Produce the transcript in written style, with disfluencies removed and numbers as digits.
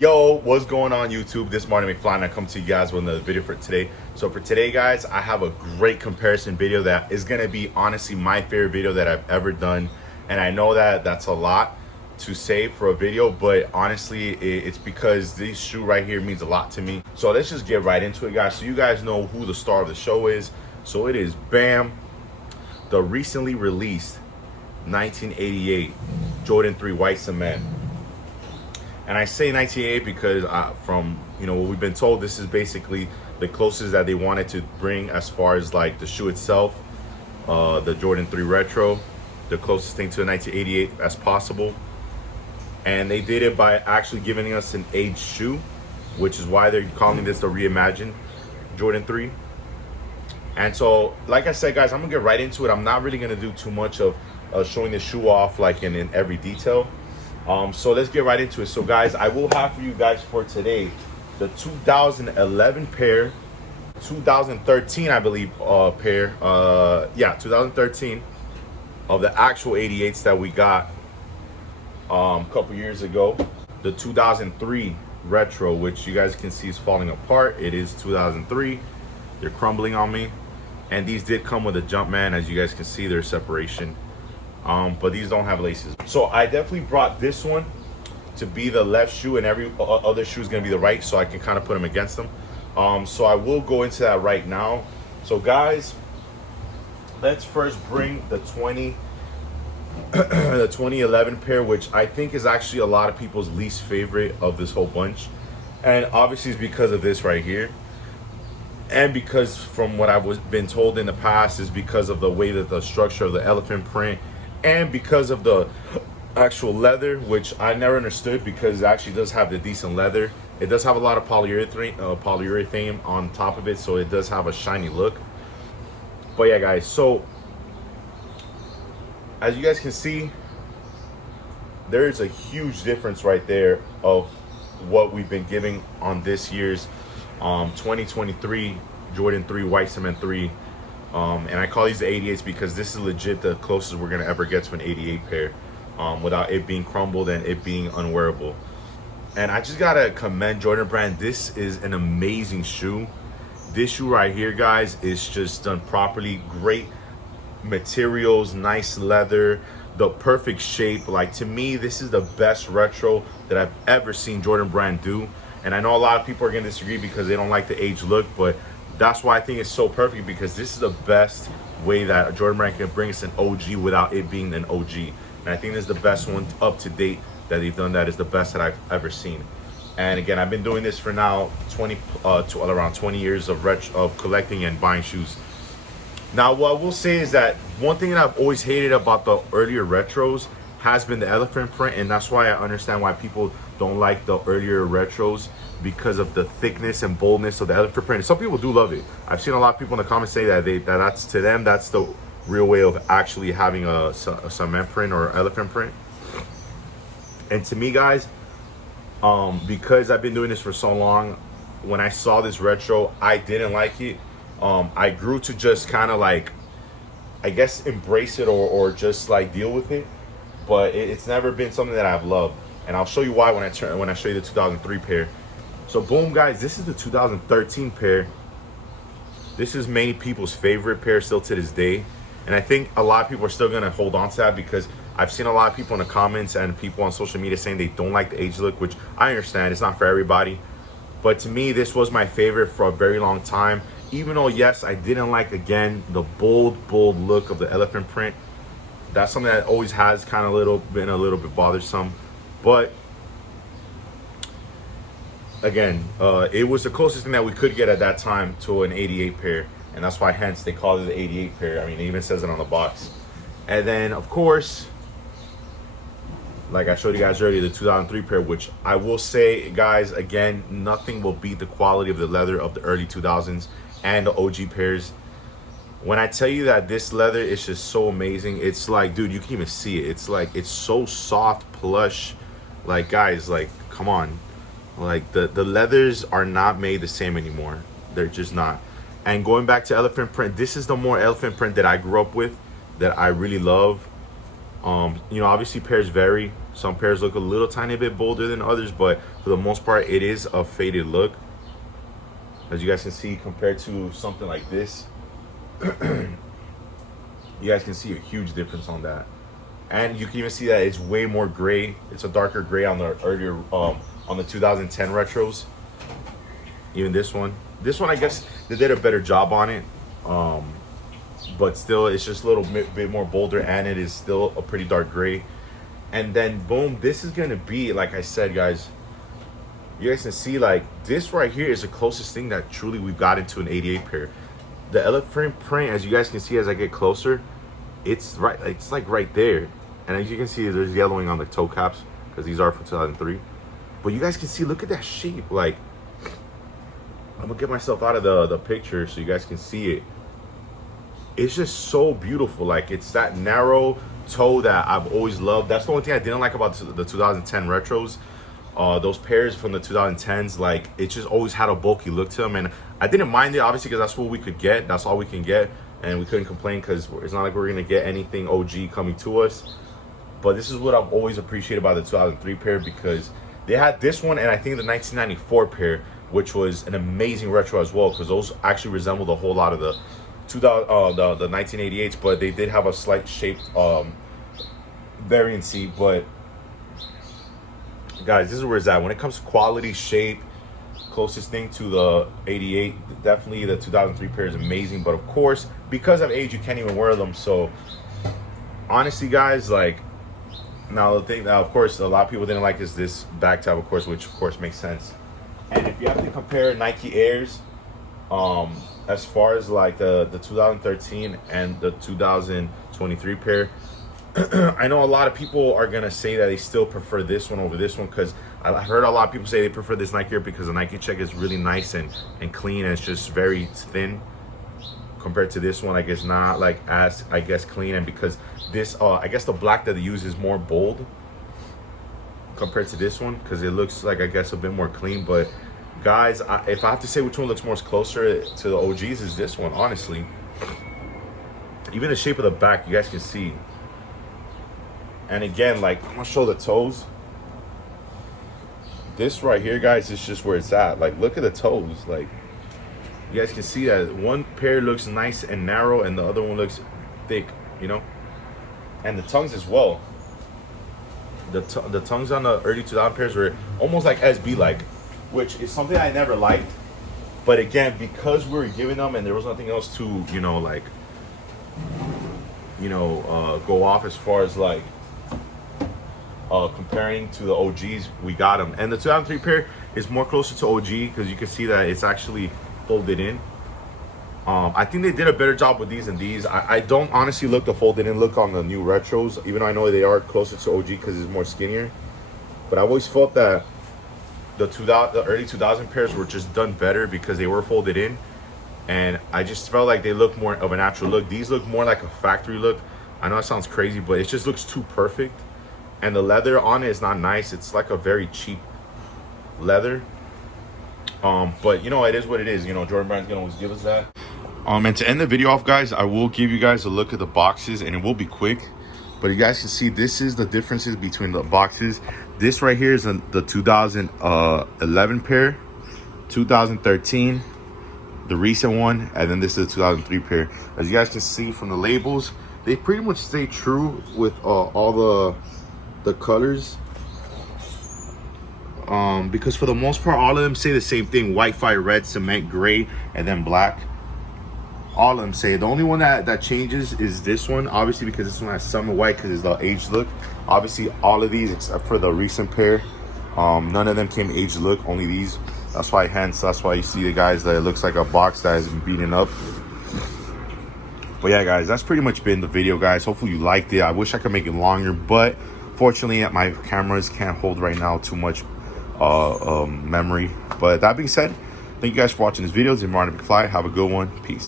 Yo, what's going on YouTube? This is Martin McFly and I come to you guys with another video for today. So for today, guys, I have a great comparison video that is going to be honestly my favorite video that I've ever done. And I know that that's a lot to say for a video, but honestly, it's because this shoe right here means a lot to me. So let's just get right into it, guys. So you guys know who the star of the show is. So it is, bam, the recently released 1988 Jordan 3 White Cement. And I say 1988 because from what we've been told, this is basically the closest that they wanted to bring as far as like the shoe itself, the Jordan 3 Retro, the closest thing to a 1988 as possible. And they did it by actually giving us an aged shoe, which is why they're calling this the Reimagined Jordan 3. And so, like I said, guys, I'm gonna get right into it. I'm not really gonna do too much of showing the shoe off like in every detail. So let's get right into it. So guys, I will have for you guys for today the 2011 pair, 2013 I believe pair, 2013 of the actual 88s that we got a couple years ago. The 2003 retro, which you guys can see is falling apart. It is 2003. They're crumbling on me, and these did come with a Jumpman. As you guys can see, there's separation. But these don't have laces. So I definitely brought this one to be the left shoe, and every other shoe is going to be the right, so I can kind of put them against them. So I will go into that right now. So guys, let's first bring the 2011 pair, which I think is actually a lot of people's least favorite of this whole bunch. And obviously it's because of this right here. And because from what I've been told in the past is because of the way that the structure of the elephant print, and because of the actual leather, which I never understood, because it actually does have the decent leather. It does have a lot of polyurethane on top of it, so it does have a shiny look. But yeah, guys, so as you guys can see, there is a huge difference right there of what we've been giving on this year's 2023 Jordan 3 White Cement 3. And I call these the 88s because this is legit the closest we're gonna ever get to an 88 pair, without it being crumbled and it being unwearable. And I just gotta commend Jordan Brand. This is an amazing shoe. This shoe right here, guys, is just done properly. Great materials, nice leather, the perfect shape. Like, to me, this is the best retro that I've ever seen Jordan Brand do. And I know a lot of people are gonna disagree because they don't like the age look, but that's why I think it's so perfect, because this is the best way that Jordan Brand can bring us an OG without it being an OG. And I think this is the best one up to date that they've done. That is the best that I've ever seen. And again, I've been doing this for now around 20 years of collecting and buying shoes. Now, what I will say is that one thing that I've always hated about the earlier retros has been the elephant print, and that's why I understand why people don't like the earlier retros, because of the thickness and boldness of the elephant print. Some people do love it. I've seen a lot of people in the comments say that that's to them, that's the real way of actually having a cement print or elephant print. And to me, guys, because I've been doing this for so long, when I saw this retro, I didn't like it. I grew to just kind of like, I guess, embrace it or just like deal with it. But it's never been something that I've loved. And I'll show you why when I show you the 2003 pair. So boom, guys, this is the 2013 pair. This is many people's favorite pair still to this day. And I think a lot of people are still gonna hold on to that, because I've seen a lot of people in the comments and people on social media saying they don't like the age look, which I understand, it's not for everybody. But to me, this was my favorite for a very long time. Even though, yes, I didn't like, again, the bold look of the elephant print. That's something that always has kind of been a little bit bothersome. But again, it was the closest thing that we could get at that time to an 88 pair, and that's why hence they called it the 88 pair. I mean, it even says it on the box. And then of course, like I showed you guys earlier, the 2003 pair, which I will say, guys, again, nothing will beat the quality of the leather of the early 2000s and the OG pairs. When I tell you that this leather is just so amazing, it's like, dude, you can even see it. It's like, it's so soft, plush. Like, guys, like, come on. Like, the leathers are not made the same anymore. They're just not. And going back to elephant print, this is the more elephant print that I grew up with, that I really love. Obviously pairs vary. Some pairs look a little tiny bit bolder than others, but for for the most part, it is a faded look, as you guys can see, compared to something like this. You guys can see a huge difference on that, and you can even see that it's way more gray. It's a darker gray on the earlier on the 2010 retros. Even this one, I guess they did a better job on it, but still, it's just a little bit more bolder, and it is still a pretty dark gray. And then boom, this is gonna be, like I said, guys, you guys can see, like, this right here is the closest thing that truly we've got into an 88 pair. The elephant print, as you guys can see as I get closer, it's like right there. And as you can see, there's yellowing on the toe caps because these are from 2003. But you guys can see, look at that shape. Like, I'm gonna get myself out of the picture so you guys can see it. It's just so beautiful. Like, it's that narrow toe that I've always loved. That's the only thing I didn't like about the 2010 retros. Those pairs from the 2010s, like, it just always had a bulky look to them, and I didn't mind it, obviously, because that's what we could get. That's all we can get, and we couldn't complain because it's not like we're gonna get anything OG coming to us. But this is what I've always appreciated about the 2003 pair, because they had this one, and I think the 1994 pair, which was an amazing retro as well, because those actually resembled a whole lot of the 1988s, but they did have a slight shape variancy. But guys, this is where it's at when it comes to quality, shape. Closest thing to the 88, definitely the 2003 pair is amazing. But of course, because of age, you can't even wear them. So honestly, guys, like, now the thing that of course a lot of people didn't like is this back tab, of course, which of course makes sense. And if you have to compare Nike Airs, as far as like the 2013 and the 2023 pair, I know a lot of people are gonna say that they still prefer this one over this one, because I heard a lot of people say they prefer this Nike Air because the Nike Check is really nice and clean, and it's just very thin compared to this one. I guess not like as clean, and because this I guess the black that they use is more bold compared to this one, because it looks like, I guess, a bit more clean. But guys, if I have to say which one looks more closer to the OGs, is this one, honestly. Even the shape of the back, you guys can see. And again, like, I'm gonna show the toes. This right here, guys, is just where it's at. Like, look at the toes. Like, you guys can see that one pair looks nice and narrow, and the other one looks thick, you know. And the tongues as well. The tongues on the early 2000 pairs were almost like SB like, which is something I never liked. But again, because we were giving them and there was nothing else to, you know, like, go off as far as like comparing to the OGs, we got them. And the 2003 pair is more closer to OG because you can see that it's actually folded in. I think they did a better job with these than these. I don't honestly look the folded in look on the new retros, even though I know they are closer to OG because it's more skinnier. But I always felt that the early 2000 pairs were just done better because they were folded in, and I just felt like they look more of a natural look. These look more like a factory look. I know it sounds crazy, but it just looks too perfect. And the leather on it is not nice. It's like a very cheap leather. But you know, it is what it is. You know, Jordan Brand's gonna always give us that. And to end the video off, guys, I will give you guys a look at the boxes, and it will be quick. But you guys can see this is the differences between the boxes. This right here is the 2011 pair, 2013, the recent one, and then this is the 2003 pair. As you guys can see from the labels, they pretty much stay true with all the colors. Because for the most part, all of them say the same thing: white, fire, red, cement, gray, and then black. All of them say. The only one that changes is this one, obviously, because this one has summer white because it's the aged look. Obviously, all of these except for the recent pair, none of them came aged look, only these. That's why you see the guys that it looks like a box that has been beaten up. But yeah, guys, that's pretty much been the video, guys. Hopefully you liked it. I wish I could make it longer, but fortunately my cameras can't hold right now too much memory. But that being said, thank you guys for watching this video. This is Reimagined. Have a good one. Peace.